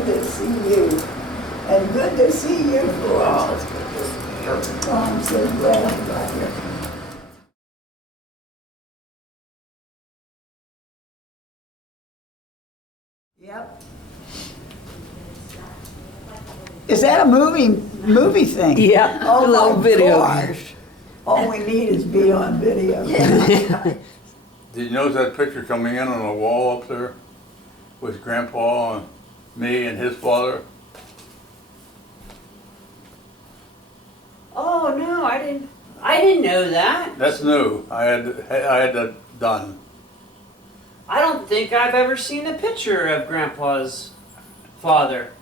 good to see you. And good to see you, Florence. Oh, I'm so glad I got here. Yep. Is that a movie thing? Yeah, Oh, a little my video. gosh. All we need is be on video. Did you notice that picture coming in on the wall up there with Grandpa and me and his father? Oh no, I didn't know that. That's new. I had that done. I don't think I've ever seen a picture of Grandpa's father.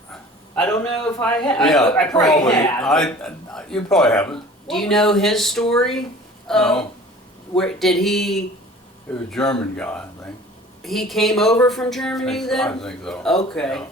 I don't know if I have. Yeah, I probably have. You probably haven't. Do you know his story? No. Where did he? He was a German guy, I think. He came over from Germany I then? think so. Okay.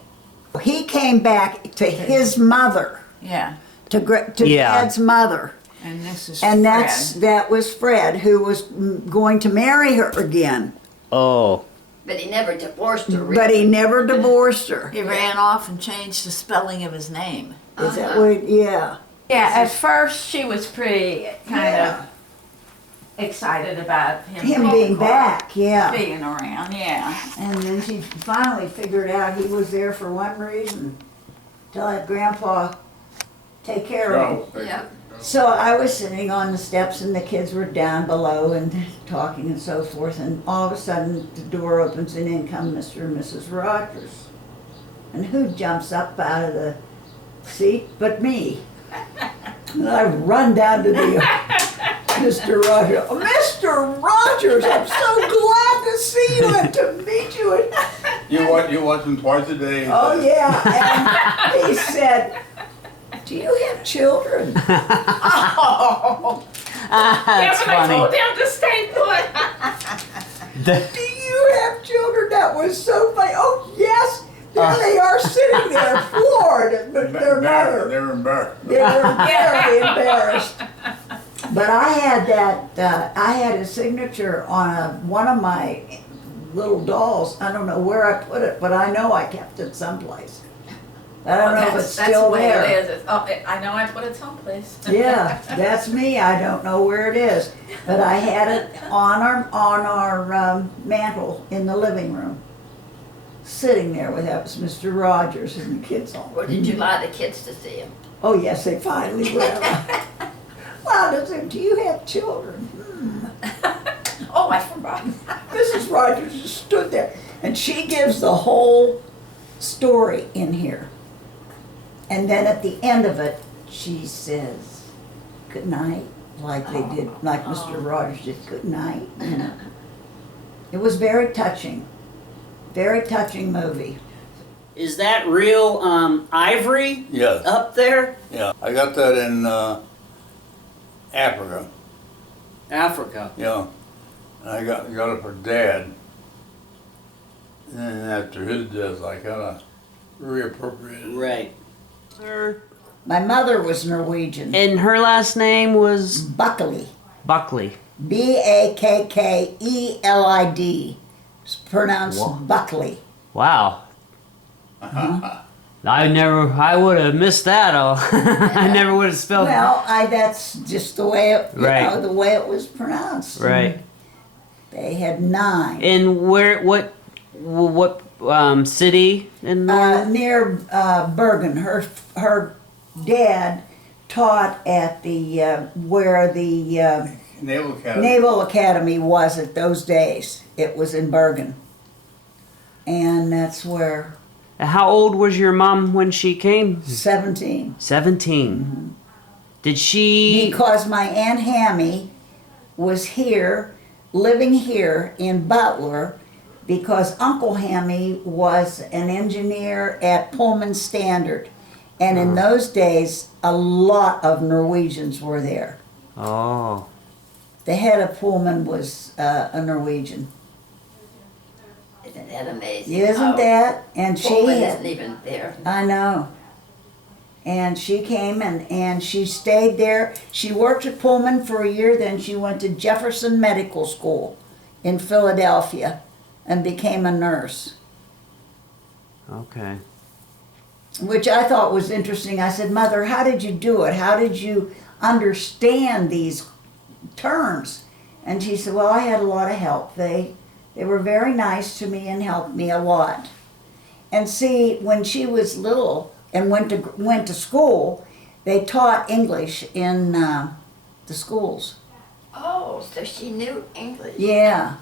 Yeah. He came back to his mother, Yeah, to Yeah. Dad's mother. and this is And Fred. that was Fred, who was going to marry her again. Oh, But he never divorced her. Really. But he never divorced her. He ran off and changed the spelling of his name. Is that what, yeah. Yeah, at first she was pretty kind Yeah. of excited about him, Him being back, yeah. being around, yeah. And then she finally figured out he was there for one reason, to let Grandpa take care of him. Yeah. So I was sitting on the steps and the kids were down below and talking and so forth, and all of a sudden the door opens and in come Mr. and Mrs. Rogers. And who jumps up out of the seat but me? And I run down to the Mr. Rogers. Oh, Mr. Rogers, I'm so glad to see you and to meet you. And, You watch him twice a day. oh yeah, and he said, "Do you have children?" Oh, that's funny. him to stay put. Do you have children? That was so funny. Oh, yes. There they are sitting there floored, but their mother. They were embarrassed. They were very embarrassed. But I had that, I had a signature on one of my little dolls. I don't know where I put it, but I know I kept it someplace. I don't know if it's still there. It is. Oh, I know I put it someplace. Yeah, that's me. I don't know where it is, but I had it on our mantle in the living room, sitting there with that was Mr. Rogers and the kids all. Or did you allow the kids to see him? Oh yes, they finally were. Well, does it, do you have children? Oh, I forgot. Mrs. Rogers just stood there, and she gives the whole story in here. And then at the end of it, she says, "Good night," like they did, like Mr. Rogers did. Good night. You know. It was very touching movie. Is that real ivory Yes. up there? Yeah. I got that in Africa. Africa. Yeah. And I got it for Dad. And then after his death, I kind of reappropriated it. Right. Her, My mother was Norwegian. and her last name was Buckley. Buckley. Bakkelid. It's pronounced Whoa. Buckley. wow. I would have missed that. I never would have spelled. Well, that's just the way it, Right. the way it was pronounced. Right. They had 9. And what city in Near Bergen. Her dad taught at the where the Naval Academy. Naval Academy was at those days. It was in Bergen, and that's where How old was your mom when she came? 17. 17. Did she? Because my Aunt Hammy was here, living here in Butler, because Uncle Hammy was an engineer at Pullman Standard. And in those days, a lot of Norwegians were there. Oh. The head of Pullman was a Norwegian. Isn't that amazing? Isn't that? And she Pullman had, isn't even there. I know. And she came and she stayed there. She worked at Pullman for a year, then she went to Jefferson Medical School in Philadelphia and became a nurse. Okay. which I thought was interesting. I said, Mother, how did you do it? How did you understand these terms? And she said, well, I had a lot of help. They were very nice to me and helped me a lot. And see, when she was little and went to school, they taught English in the schools. Oh, so she knew English. Yeah.